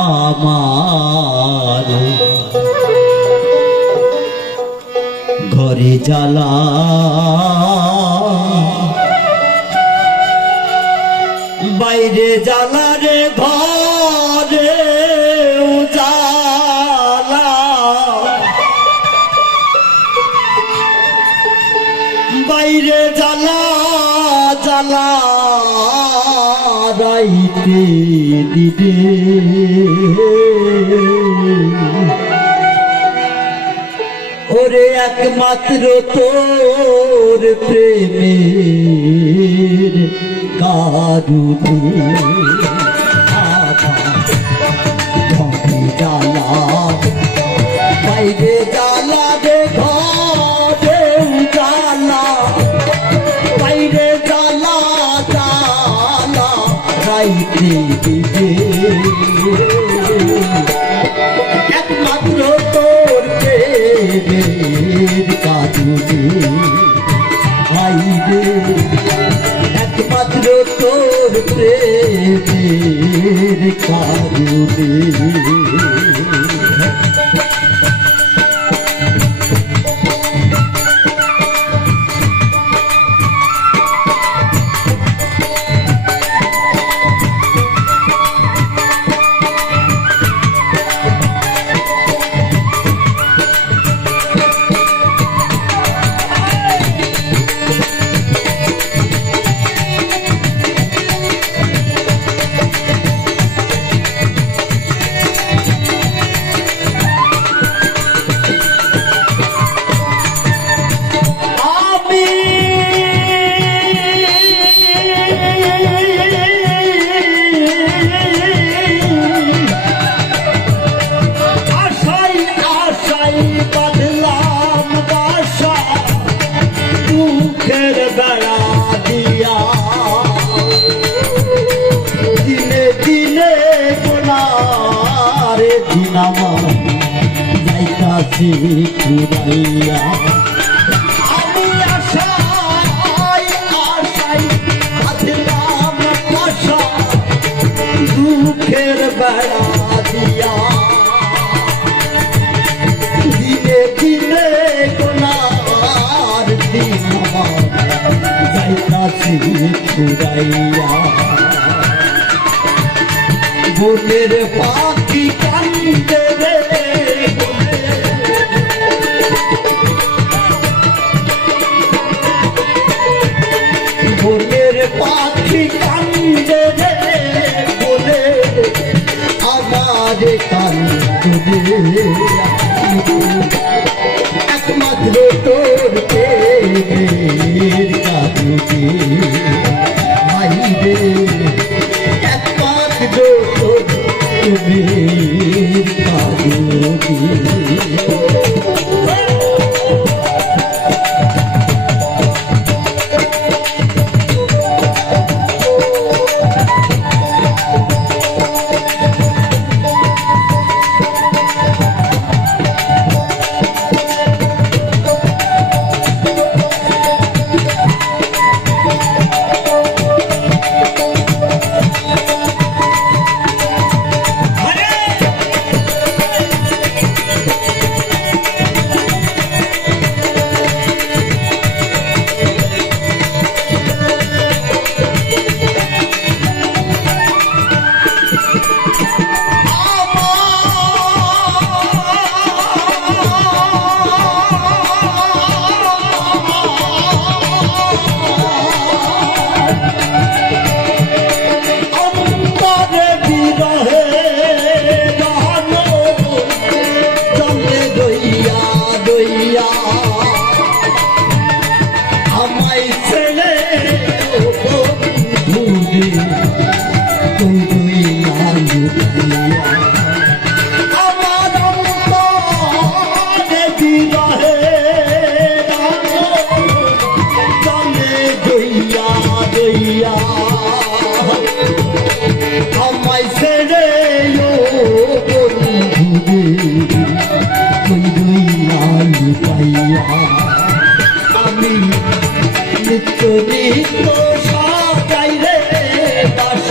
আমার ঘরে জ্বালা বাইরে জ্বালা রে ঘরে রাইতে দিবে। ওরে একমাত্র তোর প্রেমের কারুতে বাইরে রাইতে দিবে একমাত্র তোর প্রেমের কাজুতে হাইরে একমাত্র তোর প্রেমের কাজুতে গোনারে দিনামা যাইতাছি কুড়াইয়া। আমি আশাই আশাই বাঁধলাম বাসা দুঃখের বেড়া দিয়া। দিনে দিনে গোনার দিন আমার যাইতাছি ফুরাইয়া বনের পাখি চরিত্র সাজাইলে দাস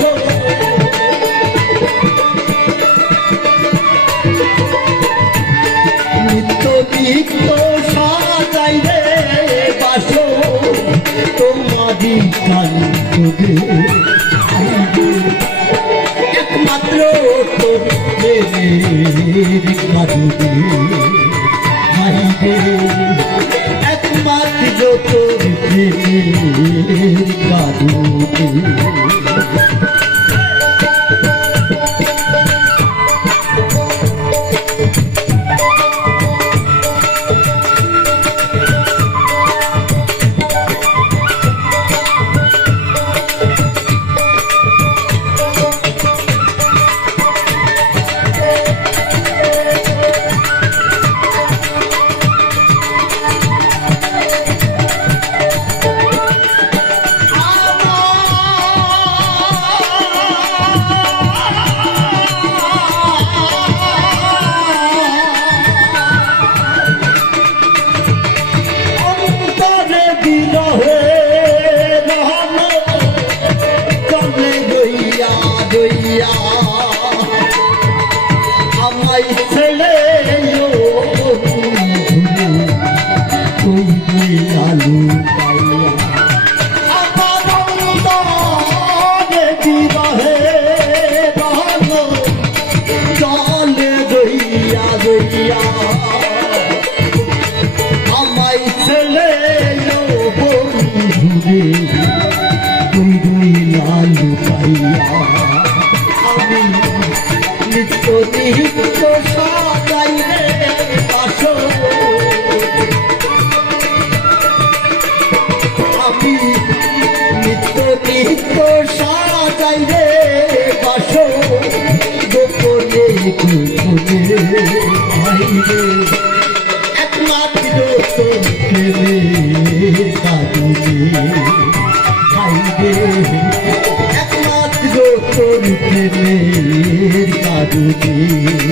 নিত্য দিত্য সাজাইলে দাস তোমাদি গান একমাত্র তোদের মাধুরী তোর কাঁদুতে। কাঁদিলে এক মাত্র তোমাকে কাঁদিলে খাইবে এক মাত্র তোমাকে কাঁদিলে দিয়ে